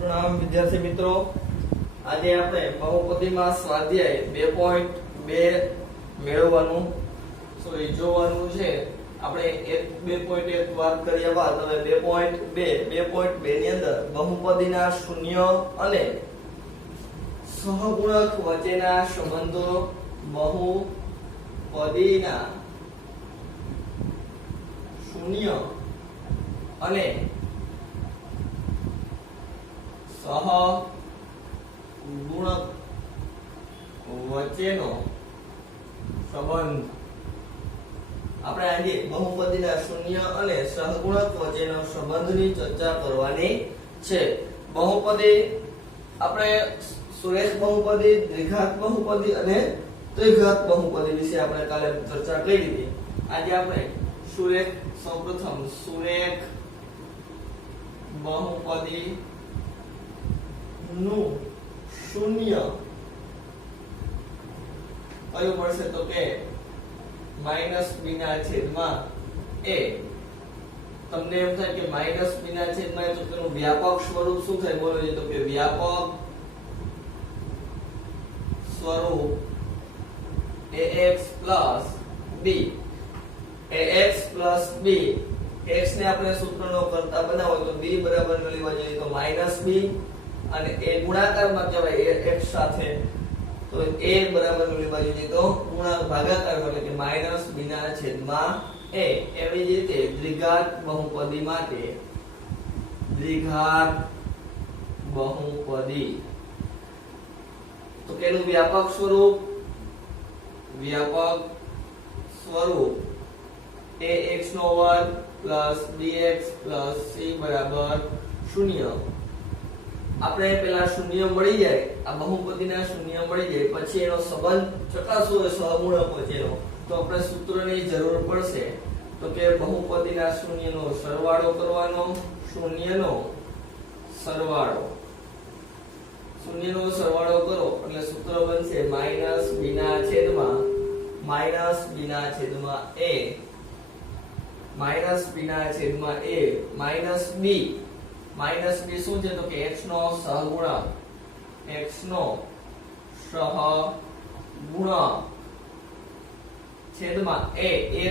પ્રણામ વિદ્યાર્થી મિત્રો, આજે આપણે બહુપદીમાં સ્વાધ્યાય 2.2 મેળવવાનું જોવાનું છે. આપણે 2.1 વાત કર્યા બાદ હવે 2.2 ની અંદર બહુપદીના શૂન્ય અને સહગુણક વચ્ચેના સંબંધો, બહુપદીના શૂન્ય અને સહગુણક વચ્ચેનો સંબંધ. આપણે આજે બહુપદીના શૂન્ય અને સહગુણક વચ્ચેનો સંબંધની ચર્ચા કરવાની છે. બહુપદી આપણે સુરેખ બહુપદી, દ્વિઘાત બહુપદી અને ત્રિઘાત બહુપદી વિશે આપણે કાલે ચર્ચા કરી હતી. આજે આપણે સુરેખ, સૌપ્રથમ સુરેખ બહુપદી નું શૂન્ય કયું મળશે તો કે -b ના છેદમાં a. તમને એમ થાય કે -b ના છેદમાં a તો તેનું વ્યાપક સ્વરૂપ શું થાય? બોલો જે તો કે વ્યાપક સ્વરૂપ ax b. ax b, x ને આપણે સૂત્રનો કરતા બનાવો તો b બરાબર લેવા જઈએ તો -b અને a ગુણાકારમાં કહેવાય x સાથે તો a બરાબર લેવા જઈએ તો ભાગાકાર એટલે કે -b ના છેદમાં a. એવી જ રીતે દ્વિઘાત બહુપદી માટે દ્વિઘાત બહુપદી તો કેનું વ્યાપક સ્વરૂપ ax નો વર્ગ bx c બરાબર 0. આપણે પેલા શૂન્ય મળી જાય, આ બહુપદીના શૂન્ય મળી જાય પછી એનો સંબંધ ચકાસવો હોય સહગુણક વચ્ચેનો તો આપણે સૂત્રની જરૂર પડશે. તો કે બહુપદીના શૂન્યનો સરવાળો કરવાનો. શૂન્યનો સરવાળો કરો એટલે સૂત્ર બનશે -b ના છેદમાં a. -b ના છેદમાં a -b શું છે તો કે x નો સહગુણક છેદમાં a.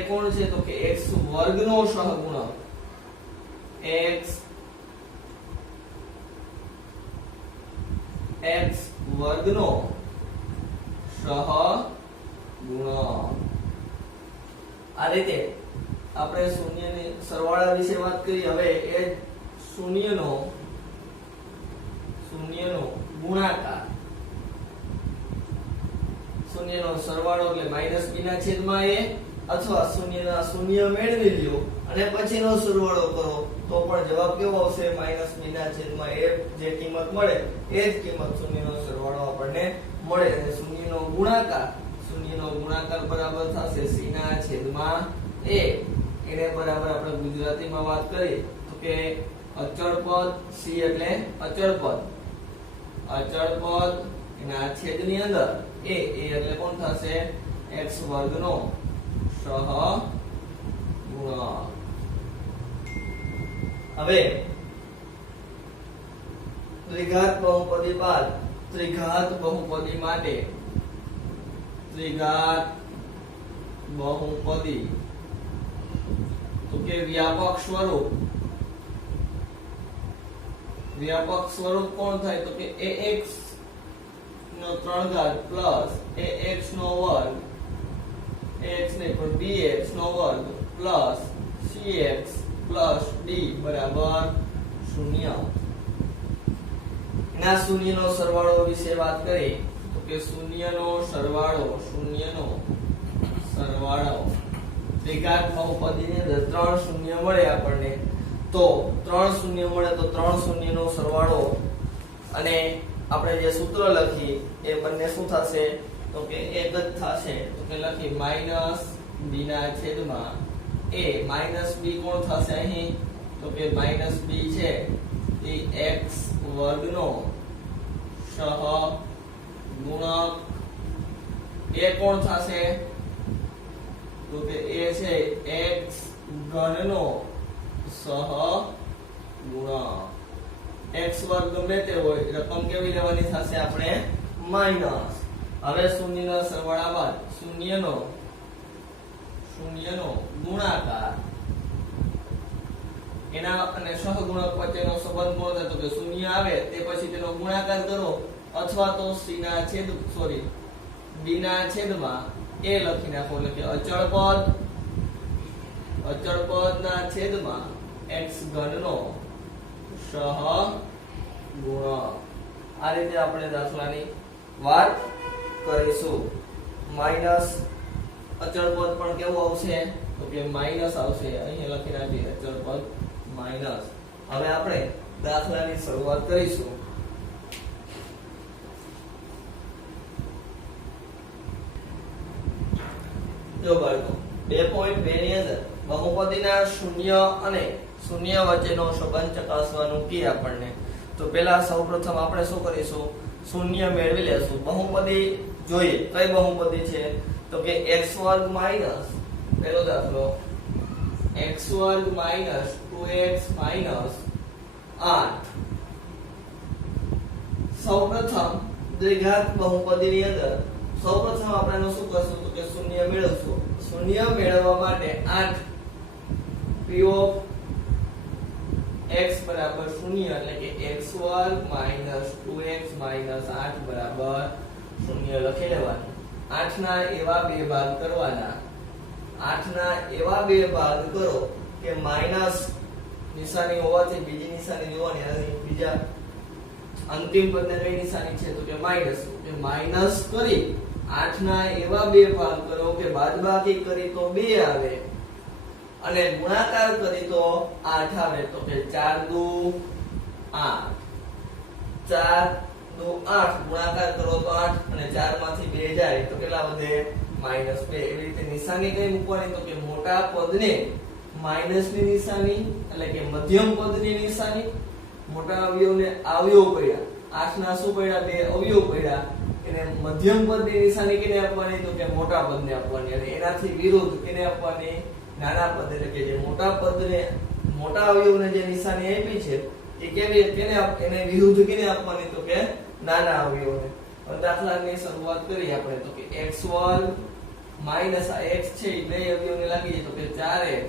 કોણ છે તો કે x વર્ગનો સહગુણક x વર્ગનો સહગુણક. આ રીતે આપણે શૂન્યની સરવાળા વિશે વાત કરી. હવે એ શૂન્યનો ગુણાકાર, શૂન્યનો સરવાળો એટલે -b ના છેદમાં a અથવા શૂન્યના શૂન્ય મેળવી લ્યો અને પછીનો સરવાળો કરો તો પણ જવાબ કેવો આવશે? -b ના છેદમાં a. જે કિંમત મળે એ જ કિંમત શૂન્યનો સરવાળો આપણને મળે. અને શૂન્યનો ગુણાકાર બરાબર થશે c ના છેદમાં a. એને બરાબર આપણે ગુજરાતીમાં વાત કરીએ તો કે અચળ પદ, c એટલે અચળ પદ એના છેદની અંદર a એટલે કોણ થશે? x વર્ગનો સહગુણક. હવે દ્વિઘાત બહુપદી બાદ ત્રિઘાત બહુપદી માટે ત્રિઘાત બહુપદી તો કે વ્યાપક સ્વરૂપ કોણ થાય તો કે ax નો 3 ઘાત પ્લસ ax નો વર્ગ, ax નહીં પણ bx નો વર્ગ પ્લસ cx પ્લસ d બરાબર 0. એના શૂન્યનો સરવાળો વિશે વાત કરીએ તો કે શૂન્યનો સરવાળો ત્રિઘાત બહુપદીની અંદર 3 શૂન્ય મળે આપણને તો 3 શૂન્ય મળે તો 3 શૂન્યનો સરવાળો અને આપણે જે સૂત્ર લખી એ બંને શું થશે તો કે એક જ થશે. તો કે લખી -b ના છેદમાં a. -b કોણ થશે અહીં તો કે -b છે એ x વર્ગનો સહગુણક. a કોણ થશે તો કે a છે x ઘનનો સહગુણક. x વર્ગ ગમે તે હોય રકમ કેવી લેવાની થશે આપણે માઈનસ. હવે શૂન્યના સરવાળા બાદ શૂન્યનો ગુણાકાર એના અને સહગુણક વચ્ચેનો સંબંધ કોણ થાય તો કે શૂન્ય આવે તે પછી તેનો ગુણાકાર કરો અથવા તો b ના છેદમાં a લખી નાખો એટલે કે અચળ પદ ના છેદમાં x ઘનનો સહગુણક. આ રીતે આપણે દાખલાની વાત કરીશું. માઈનસ અચળ પદ પણ કેવું આવશે તો કે માઈનસ આવશે. અહીં લખી નાખીએ અચળ પદ માઈનસ. હવે આપણે દાખલાની શરૂઆત કરીશું. જો બાળકો 2.2 ની અંદર બહુપદીના શૂન્ય અને શૂન્ય વચ્ચેનો સંબંધ ચકાસવાનું કે આપણને. તો પહેલા સૌપ્રથમ આપણે શું કરીશું શૂન્ય મેળવી લેશું. બહુપદી જોઈએ કઈ બહુપદી છે તો કે x વર્ગ માઈનસ પહેલો દાખલો x વર્ગ માઈનસ 2x માઈનસ 8. સૌપ્રથમ દ્વિઘાત બહુપદીની અંદર સૌપ્રથમ આપણે શું કરશું તો કે શૂન્ય મેળવશું. શૂન્ય મેળવવા માટે 8 p of x બરાબર 0 એટલે કે x વર્ગ માઈનસ 2x માઈનસ 8 બરાબર 0 લખી લેવાનું. 8 ના એવા બે ભાગ કરવાના. 8 ના એવા બે ભાગ કરો કે માઈનસ નિશાની હોવાથી બીજી નિશાની જોવાની. અને બીજા અંતિમ પદને કઈ નિશાની છે તો કે માઈનસ. કે માઈનસ કરી 8 ના એવા બે ભાગ કરો કે બાદબાકી કરી તો 2 આવે અને ગુણાકાર કરી તો 8 આવે. તો કે 4 દુ 8 4 દુ 8 ગુણાકાર કરો તો 8 અને 4 માંથી 2 જાય તો કેટલા વધે -2. એવી રીતે નિશાની કઈ મૂકવાની તો કે મોટા પદને માઈનસ ની નિશાની એટલે કે મધ્યમ પદની નિશાની. મોટા અવયવને અવયવ પડ્યા 8 ના શું પડ્યા બે અવયવ પડ્યા એને મધ્યમ પદની નિશાની કેને આપવાની તો કે મોટા પદને આપવાની. અને એનાથી વિરુદ્ધ કેને આપવાની નાના પદ એટલે કે જે મોટા પદને મોટા અવયવને જે નિશાની આપી છે એ કેવી એને વિરુદ્ધ કેને આપવાની તો કે નાના અવયવને. દાખલાની શરૂઆત કરી આપણે તો કે x વર્ગ માઈનસ આ x છે એ બે અવયવને લાગી જાય તો કે 4x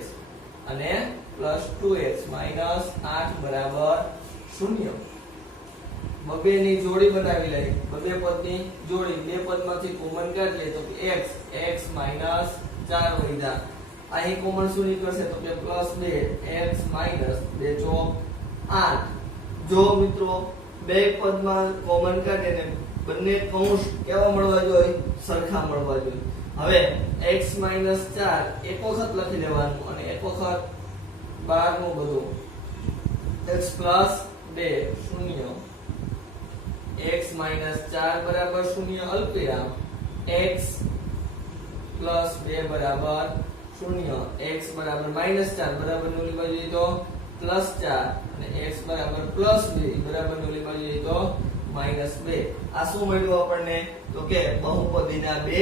અને પ્લસ 2x માઈનસ 8 બરાબર 0. બબે ની જોડી બનાવી લઈ. બબે પદની જોડી બે પદમાંથી કોમન કાઢીએ તો કે x માઈનસ 4 વૈધા. અહીં કોમન શું નીકળશે તો કે પ્લસ 2x માઈનસ 2 ચોક 8. જો મિત્રો બે પદમાં કોમન કાઢીએ ને બંને કૌંસ કેવા મળવા જોઈએ સરખા મળવા જોઈએ. હવે x માઈનસ 4 એક વખત લખી દેવાનું અને એક વખત બહારનું બધું x પ્લસ 2 0 x માઈનસ 4 બરાબર 0 અલ્પવિરામ x પ્લસ 2 બરાબર 0 x બરાબર માઈનસ 4 બરાબર નું લેવા જોઈએ તો પ્લસ 4 અને x બરાબર પ્લસ 2 બરાબર નું લેવા જોઈએ તો માઈનસ 2. આ શું મળ્યું આપણને તો કે બહુપદીના બે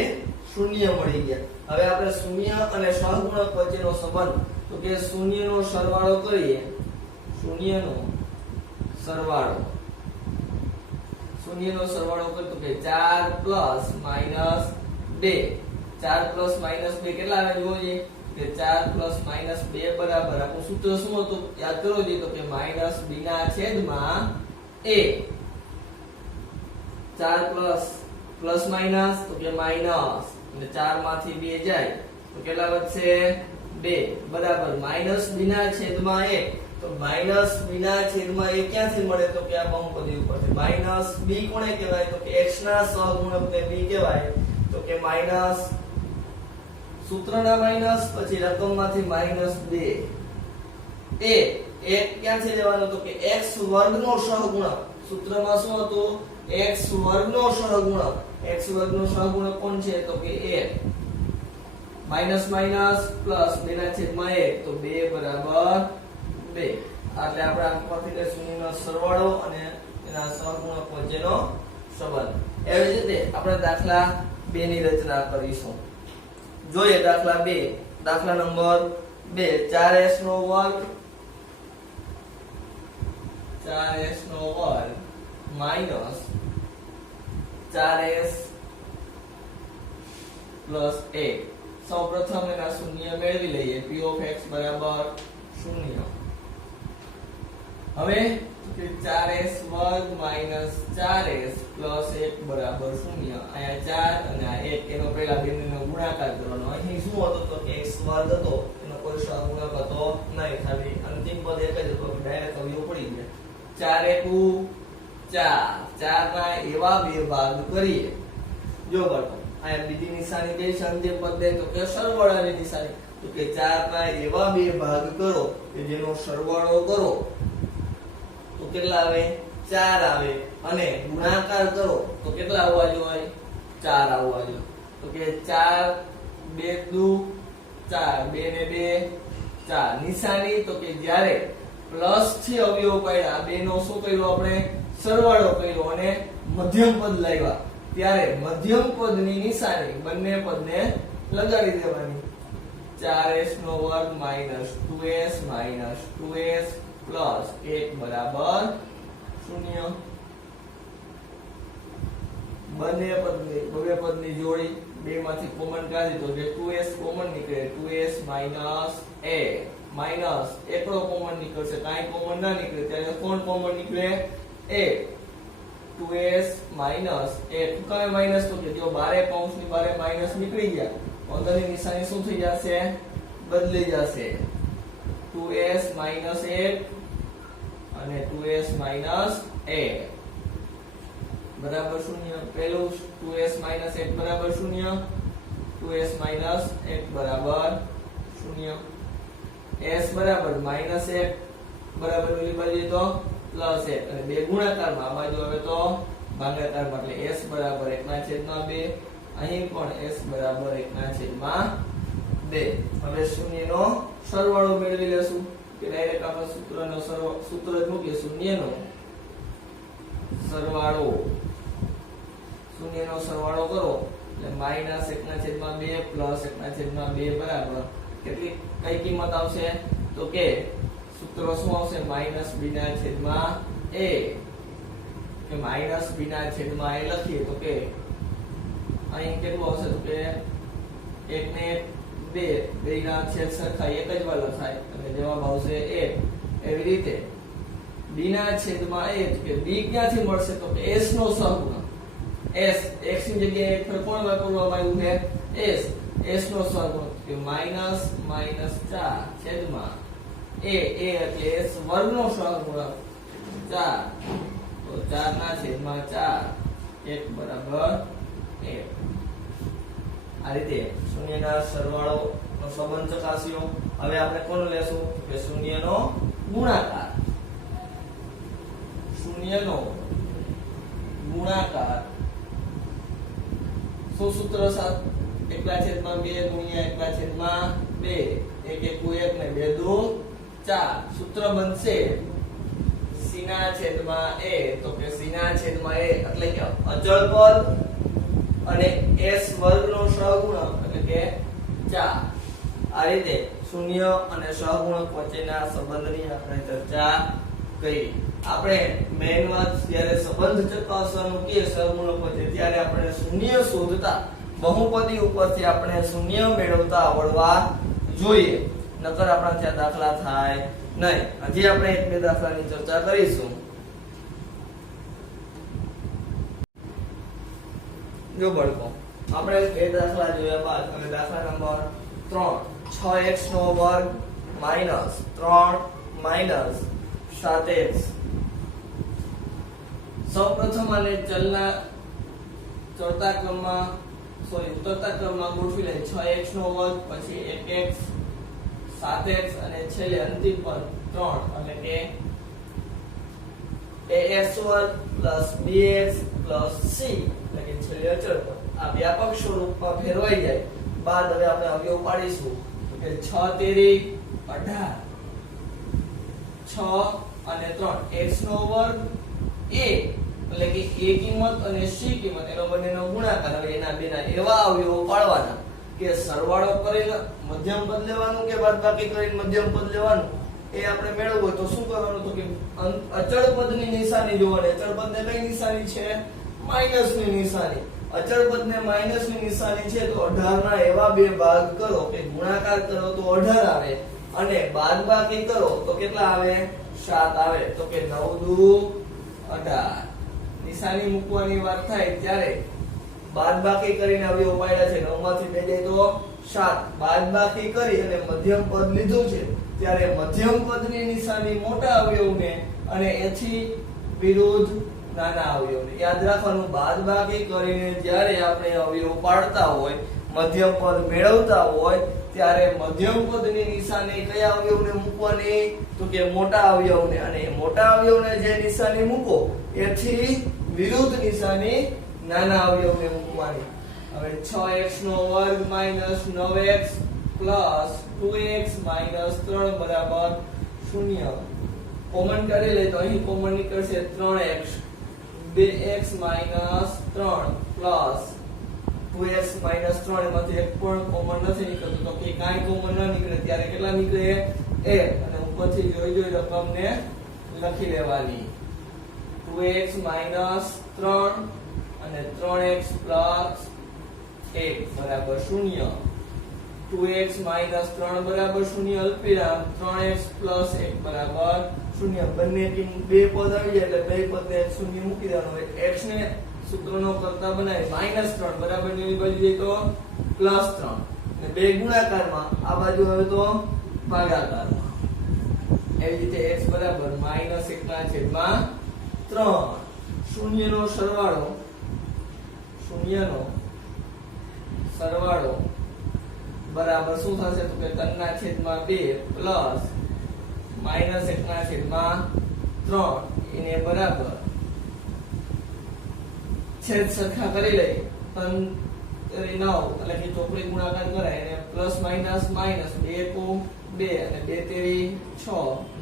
શૂન્ય મળી ગયા. હવે આપણે શૂન્ય અને સહગુણક વચ્ચેનો સંબંધ તો કે શૂન્યનો સરવાળો કરીએ. શૂન્યનો સરવાળો કરતો કે 4 પ્લસ માઈનસ 2. 4 પ્લસ માઈનસ 2 કેટલા આવે જોઈએ કે 4 પ્લસ માઈનસ 2 બરાબર આપણું સૂત્ર શું હતું યાદ કરો જોઈએ તો કે માઈનસ b ના છેદમાં a. 4 પ્લસ માઈનસ તો કે માઈનસ અને 4 માંથી 2 જાય તો કેટલા વધશે 2 બરાબર માઈનસ b ના છેદમાં a. તો માઈનસ b ના છેદમાં a ક્યાંથી મળે તો કે આ બહુપદી ઉપરથી. માઈનસ b કોને કહેવાય તો કે x ના સહગુણકને b કહેવાય. તો કે માઈનસ સૂત્રના માઈનસ પછી રકમમાંથી માઈનસ 2 a ક્યાંથી લેવાનું તો કે x વર્ગનો સહગુણક. સૂત્રમાં શું હતું x વર્ગનો સહગુણક. x વર્ગનો સહગુણક કોણ છે તો કે a. માઈનસ માઈનસ પ્લસ 2 ના છેદમાં 1 તો 2 બરાબર 2. એટલે આપણે આમાંથી શૂન્યનો સરવાળો અને એના સહગુણક વચ્ચેનો સંબંધ. એવી રીતે આપણે દાખલા 2 ની રચના કરીશું. જોઈએ દાખલા 2. દાખલા નંબર 2 4s નો વર્ગ 4s નો વર્ગ માઈનસ 4s પ્લસ 1. સૌપ્રથમ એના શૂન્ય મેળવી લઈએ. p of x બરાબર 0. હવે 4s વર્ગ માઈનસ 4s પ્લસ 1 બરાબર 0. અહીંયા 4 અને આ 1 એનો પહેલા બંનેનો ગુણાકાર કરવાનો. અહીં શું હતો તો કે x વર્ગ હતો એનો કોઈ સહગુણક હતો નહીં, ખાલી અંતિમ પદ એક જ હતો કે ડાયરેક્ટ અવયવ પડી ગયા. 4 એકુ 4. 4 ના એવા બે ભાગ કરીએ. જો બાળકો આ બીજી નિશાની બે છે, અંતિમ પદ દે તો કે સરવાળાની નિશાની, તો કે 4 ના એવા બે ભાગ કરો કે જેનો સરવાળો કરો તો કેટલા આવે? 4 આવે. અને ગુણાકાર કરો તો કેટલા આવવા જોઈએ? 4 આવવા જોઈએ. તો કે 4 2 દુ 4, 2 ને 2 4. નિશાની તો કે જ્યારે પ્લસ થી અવયવ પાડ્યા, બે નો શું કર્યો આપણે? સરવાળો કર્યો અને મધ્યમ પદ લાવ્યા, ત્યારે મધ્યમ પદની નિશાની બંને પદને લગાડી દેવાની. 4s નો વર્ગ minus 2s minus 2s plus 1 બરાબર 0. બંને પદની જોડી, બે માંથી કોમન કાઢી તો જે 2s કોમન નીકળે, 2s માઈનસ a માઈનસ એકડો કોમન નીકળશે, કાંઈ કોમન ના નીકળે ત્યારે કોણ કોમન નીકળે? a. 2s minus a. કાંઈ માઈનસ તો કે જો બારે કૌંસની બારે માઈનસ નીકળી ગયા, અંદરની નિશાની શું થઈ જશે? બદલી જશે. 2s માઈનસ 1 અને 2s માઈનસ a બરાબર 0. પહેલું 2s માઈનસ 1 બરાબર 0, 2s માઈનસ 1 બરાબર 0. s બરાબર માઈનસ 1 બરાબર ઓલી બાજુ તો પ્લસ 1 અને બે ગુણાકારમાં આ બાજુ આવે તો ભાગાકારમાં, એટલે s બરાબર 1/2. અહીં પણ s બરાબર 1/2. હવે શૂન્યનો સરવાળો મેળવી લેશું કે ડાયરેક્ટ આપણે સૂત્ર જ મૂકીએ. શૂન્યનો સરવાળો કરો એટલે માઈનસ 1/2 પ્લસ 1/2 બરાબર કેટલી કઈ કિંમત આવશે? તો કે સૂત્ર શું આવશે? માઈનસ b ના છેદમાં a. કે માઈનસ b ના છેદમાં a લખીએ તો કે અહીં કેટલું આવશે? તો કે 1 ને 2 બેના છેદ સરખા એક જ વાર લખાય એટલે જવાબ આવશે 1. એવી રીતે b ના છેદમાં a, કે b ક્યાંથી મળશે? તો કે s નો સહગુણક. s x ની જગ્યાએ કોણ વાપરવામાં આવ્યું છે? s. s નો સહગુણક કે માઈનસ 4 છેદમાં a. એટલે s વર્ગનો સહગુણક 4. તો 4 ના છેદમાં 4 1 બરાબર 1. આ રીતે શૂન્યના સરવાળો નો સંબંધ ચકાસ્યો. હવે આપણે કોણ લેશું? કે શૂન્યનો ગુણાકાર. શૂન્યનો ગુણાકાર શું સૂત્ર સાથે? 1/2 ગુણ્યા 1/2, 1 એકુ 1 ને 2 દુ 4. સૂત્ર બનશે c ના છેદમાં a. તો કે c ના છેદમાં a એટલે કે અચળ પદ અને s વર્ગનો સહગુણક એટલે કે 4. આ રીતે શૂન્ય અને સહગુણક વચ્ચેના સંબંધની આપણે ચર્ચા કરી. આપણે મેઈન વાત જ્યારે સંબંધ ચકાસવાનું કે સહગુણક વચ્ચે, ત્યારે આપણે શૂન્ય શોધતા બહુપદી ઉપરથી આપણે શૂન્ય મેળવતા આવડવા જોઈએ, નકર આપણા ત્યાં દાખલા થાય નહીં. હજી આપણે એક બે દાખલાની ચર્ચા કરીશું. જો બાળકો આપણે બે દાખલા જોયા બાદ હવે દાખલા નંબર 3, 6x નો વર્ગ માઈનસ 3 માઈનસ 7x. સૌપ્રથમ આને ચલના ઉતરતા ક્રમમાં ગોઠવી લઈએ. 6x નો વર્ગ, પછી 1x, 7x અને છેલ્લે અંતિમ પદ 3 એટલે કે ax વર્ગ પ્લસ bx પ્લસ c એટલે કે છેલ્લે અચળ પદ. આ વ્યાપક સ્વરૂપમાં ફેરવાઈ જાય બાદ હવે આપણે અવયવ પાડીશું કે 6 તેરી 18, 6 અને 3 x નો વર્ગ a એટલે કે a કિંમત અને c કિંમત એનો બંનેનો ગુણાકાર. હવે એના બેના એવા અવયવો પાડવાના કે સરવાળો કરીને મધ્યમ પદ લેવાનું કે બાદબાકી કરીને મધ્યમ પદ લેવાનું, એ આપણે મેળવવું હોય તો શું કરવાનું? તો કે અચળ પદની નિશાની જોવાની. અચળ પદને કઈ નિશાની છે? માઈનસની નિશાની. અચળ પદને માઈનસની નિશાની છે તો 18 ના એવા બે ભાગ કરો કે ગુણાકાર કરો તો 18 આવે અને બાદબાકી કરો તો કેટલા આવે? 7 આવે. તો કે 9 દુ 18. નિશાની મૂકવાની વાત થાય ત્યારે બાદબાકી કરીને અવયવ પાડ્યા છે. 9 માંથી 2 જાય તો 7. બાદબાકી કરી અને મધ્યમ પદ લીધું છે ત્યારે મધ્યમ પદની નિશાની મોટા અવયવને અને એથી વિરુદ્ધ નાના અવયવને. યાદ રાખવાનું, બાદબાકી કરીને જ્યારે આપણે અવયવ પાડતા હોય, મધ્યમ પદ મેળવતા હોય ત્યારે મધ્યમ પદની નિશાની કયા અવયવને મૂકવાની? તો કે મોટા અવયવને. અને મોટા અવયવને જે નિશાની મૂકો એથી વિરુદ્ધ નિશાની નાના અવયવને મૂકવાની. હવે 6x નો વર્ગ minus 9x plus 2x minus 3 બરાબર 0. કોમન કરી લે તો અહીં કોમન નીકળશે 3x. 2x minus 3 plus 2x minus 3 એમાંથી એક પણ કોમન નથી નીકળતું તો કે કાંઈ કોમન ન નીકળે ત્યારે કેટલા નીકળે? 1. અને ઉપરથી જોઈ રકમને લખી લેવાની. 2x માઈનસ 3 અને 3x પ્લસ 1 બરાબર 0. 2x માઈનસ 3 બરાબર 0 અલ્પવિરામ 3x પ્લસ 1 બરાબર 0. બંને બે પદ આવી જાય એટલે બે પદને 0 મૂકી દેવાનું. હવે x ને સૂત્રનો કરતા બનાવી -3 બરાબર ની બાજુ જાય તો +3 અને બે ગુણાકારમાં આ બાજુ આવે તો ભાગાકારમાં. એવી રીતે x બરાબર -1/3. શૂન્યનો સરવાળો બરાબર શું થશે? તો કે 3/2 પ્લસ -1/3 એને બરાબર છેદ સરખા કરી લઈ 3 9 એટલે કે ચોકડી ગુણાકાર કરાય અને પ્લસ માઈનસ માઈનસ 2 કો 2 અને 2 તેરી 6.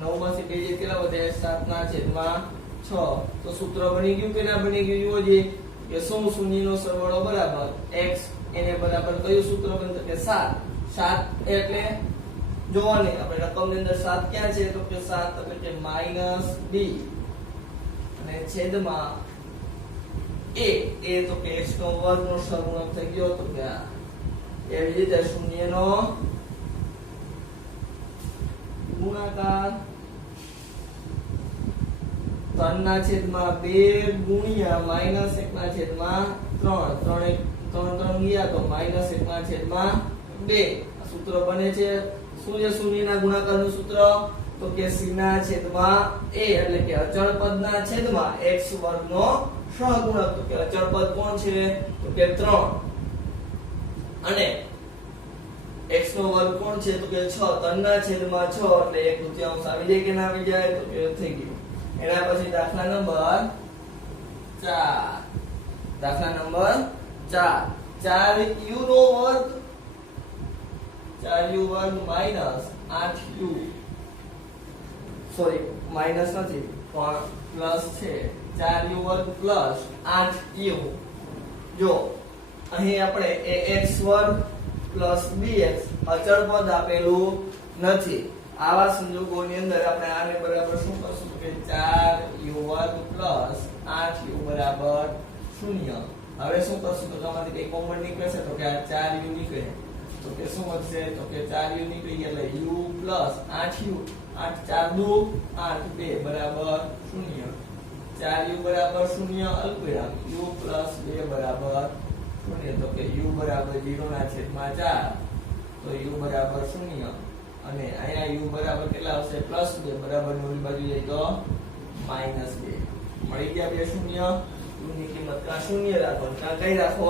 9 માંથી 2 જે કેટલા વધે? 7/6. તો સૂત્ર બની ગયું કે ના બની ગયું? જુઓ જી કે શૂન્યનો સરવાળો બરાબર x એને બરાબર કયું સૂત્ર બનશે? કે 7. 7 એટલે જોવાની આપણે રકમની અંદર 7 ક્યાં છે? તો કે 7 એટલે કે -b અને છેદમાં a. તો કે x નો વર્ગ નો સહગુણક થઈ ગયો. તો કે એવી રીતે શૂન્યનો ગુણાકાર 3/2 ગુણ્યા -1/3 3 ગયા તો -1/2 સૂત્ર બને છે. શૂન્યના ગુણાકારનું સૂત્ર તો કે c/a એટલે કે અચળ પદના છેદમાં x વર્ગનો સહગુણક. તો કે અચળ પદ કોણ છે? તો કે 3 અને x નો વર્ગ કોણ છે? તો કે 6. 3/6 એટલે 1/3 આવી જાય કે ના આવી જાય? તો કે થઈ ગયું. એના પછી દાખલા નંબર 4. દાખલા નંબર 4 4u નો વર્ગ 4u વર્ગ માઈનસ 8u સોરી માઈનસ નથી પણ પ્લસ છે 4u વર્ગ પ્લસ 8u. જો અહીં આપણે ax વર્ગ પ્લસ bx અચળ પદ આપેલું નથી. આવા સંજોગોની અંદર આપણે આને બરાબર શું કરશું? કે 4u વર્ગ પ્લસ 8u બરાબર 0. હવે શું કરશું? તો આમાંથી કઈ કોમન નીકળશે તો કે આ 4u નીકળે તો કે શું વધશે? તો કે 4u નીકળી એટલે u પ્લસ 8u 8 4 દુ 8 2 બરાબર 0. 4u બરાબર 0 અલ્પવિરામ u પ્લસ 2 બરાબર 0. તો કે u બરાબર 0/4 તો u બરાબર 0 અને અહીંયા u બરાબર કેટલા આવશે? +2 બરાબર ની ઓલી બાજુ જાય તો -2. મળી ગયા બે શૂન્ય. u ની કિંમત કા 0 રાખો કા કઈ રાખો?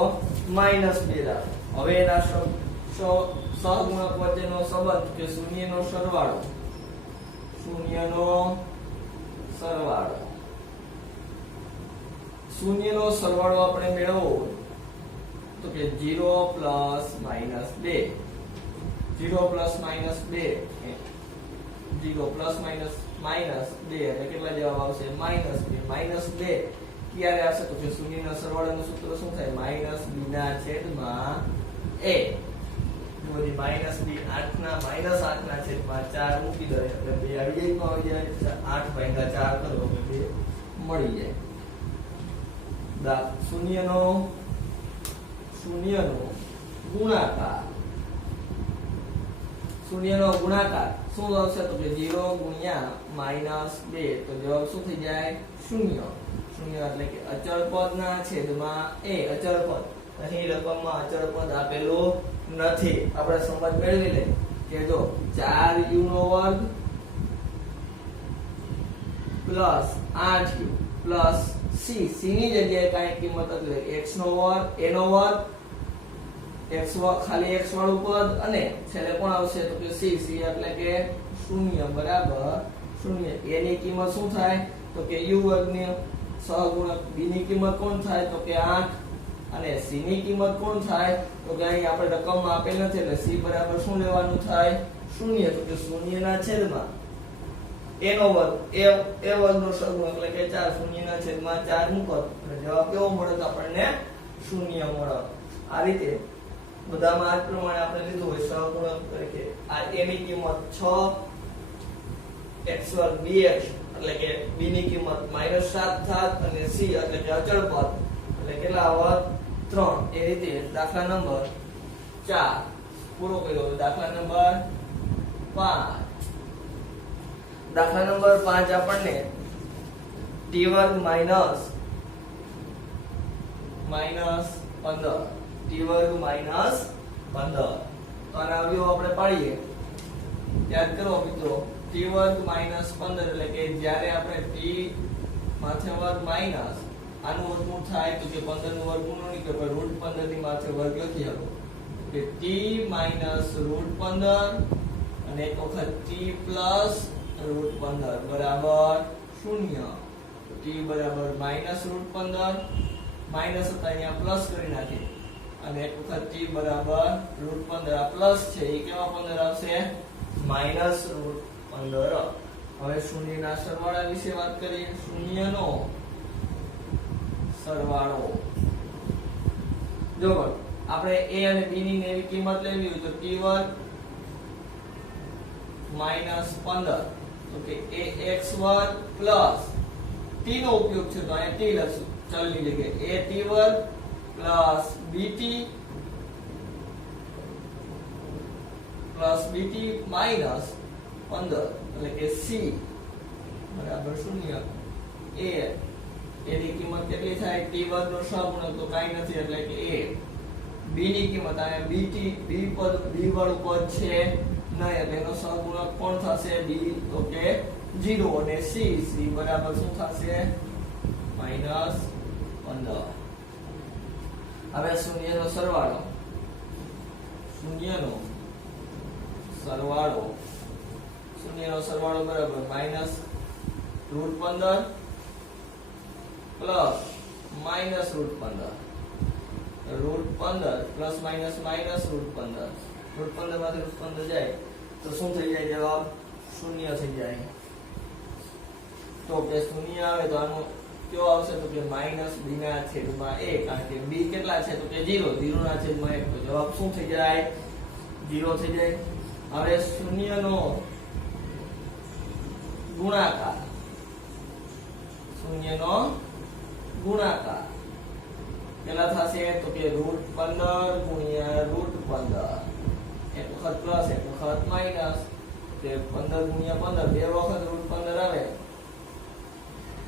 -2 રાખો. હવે એના સહગુણક વચ્ચેનો સંબંધ કે શૂન્યનો સરવાળો આપણે મેળવવો તો કે 0 plus minus 2 0 plus minus 2 0 plus minus 2 એટલે કેટલા જવાબ આવશે? -2 ક્યારે આવશે? તો કે શૂન્યના સરવાળાનું સૂત્ર શું થાય? -b/a. બધી માઈનસ બી 8 ના માઈનસ 8 ના છેદમાં 4 મૂકી દે એટલે 2 આવી જાય 8 ભાગ્યા 4 કરો એટલે 2 મળી જાય. શૂન્યનો ગુણાકાર શું આવશે તો કે 0 ગુણ્યા -2 તો જવાબ શું થઈ જાય શૂન્ય એટલે કે અચળ પદ ના છેદમાં a અચળ પદ અહીં રકમમાં અચળ પદ આપેલું નથી. આપણે સમજ મેળવી લે કે જો 4u નો વર્ગ પ્લસ 8u પ્લસ c ની જગ્યાએ કાંઈ કિંમત એટલે x નો વર્ગ a નો વર્ગ x ખાલી x વાળું પદ અને છેલ્લે કોણ આવશે તો કે c એટલે કે 0 બરાબર 0. a ની કિંમત શું થાય તો કે u વર્ગ ની સહગુણક b ની કિંમત કોણ થાય તો કે 8 અને c ની કિંમત કોણ થાય તો કે અહીં આપણે રકમમાં આપેલ નથી એટલે c બરાબર શું લેવાનું થાય 0 તો કે 0 ના છેદમાં a નો વર્ગ a વર્ગનો સહગુણક એટલે કે 4 0 ના છેદમાં 4 મૂકો એટલે જવાબ કેવો મળે તો આપણને 0 મળે. આ રીતે બધામાં આ પ્રમાણે આપણે લીધું હોય સહગુણક તરીકે આ a ની કિંમત 6 x વર્ગ bx એટલે કે b ની કિંમત -7 થાત અને c એટલે કે અચળ પદ એટલે કેટલા આવત 3. એ રીતે દાખલા નંબર 4 પૂરો કર્યો. દાખલા નંબર 5 આપણને t વર્ગ -15 t વર્ગ -15 તો આના અવયવ આપણે પાડીએ. યાદ કરો મિત્રો t વર્ગ -15 એટલે કે જ્યારે આપણે t માથે વર્ગ માઈનસ આનું વર્ગમૂળ થાય તો કે 15 નું વર્ગમૂળ નહીં કે √15 ની માથે વર્ગ લખી શકો કે t -√15 અને એક વખત t +√15 બરાબર 0. t બરાબર -√15 માઈનસ હતા અહીંયા પ્લસ કરી નાખી અને એક વખત t બરાબર √15 આ પ્લસ છે એ કેવા 15 આવશે -√15. હવે શૂન્યના સરવાળા વિશે વાત કરીએ. શૂન્યનો સરવાળો જો આપણે a અને b ની એવી કિંમત લેવી હોય તો t વર્ગ -15 તો કે ax વર્ગ પ્લસ t નો ઉપયોગ છે તો અહીંયા t લખશું ચલની જગ્યાએ a t વર્ગ પ્લસ bt માઈનસ 15 એટલે કે c બરાબર 0. a ની કિંમત કેટલી થાય t વર્ગ નો સહગુણક તો કાઈ નથી એટલે કે a. b ની કિંમત આ bt b વાળું પદ છે નહીં એટલે એનો સહગુણક કોણ થશે b તો કે 0 અને c બરાબર શું થશે -15. હવે શૂન્યનો સરવાળો બરાબર -√15 પ્લસ -√15 √15 પ્લસ માઈનસ -√15 √15 માંથી √15 જાય તો શું થઈ જાય જવાબ 0 થઈ જાય. તો કે 0 આવે તો આનો કયો આવશે તો કે -b ના છેદમાં a કારણ કે b કેટલા છે તો કે 0 ના છેદમાં 1 તો જવાબ શું થઈ જાય 0 થઈ જાય. હવે શૂન્યનો ગુણાકાર કેટલા થશે તો કે √15 ગુણ્યા √15 એક વખત પ્લસ એક વખત માઈનસ તે 15 ગુણ્યા 15 બે વખત √15 આવે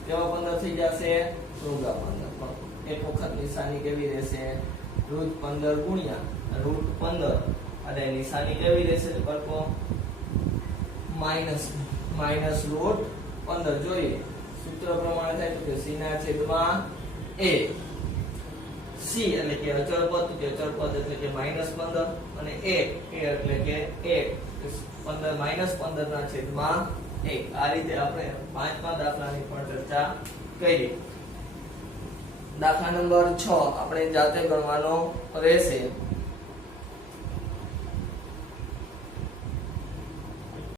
તેવા 15 થઈ જશે √15. એક વખત નિશાની કેવી રહેશે √15 ગુણ્યા √15 અને નિશાની કેવી રહેશે તો કરકો -√15 જોઈએ સૂત્ર પ્રમાણે થાય તો કે c ના છેદમાં a. c એટલે કે અચળ પદ કે અચળ પદ એટલે કે -15 અને a એટલે કે 1 -15 ના છેદમાં 1. આ રીતે આપણે પાંચમા દાખલાની પણ ચર્ચા કરી. દાખલા નંબર 6 આપણે જાતે ગણવાનો રહેશે.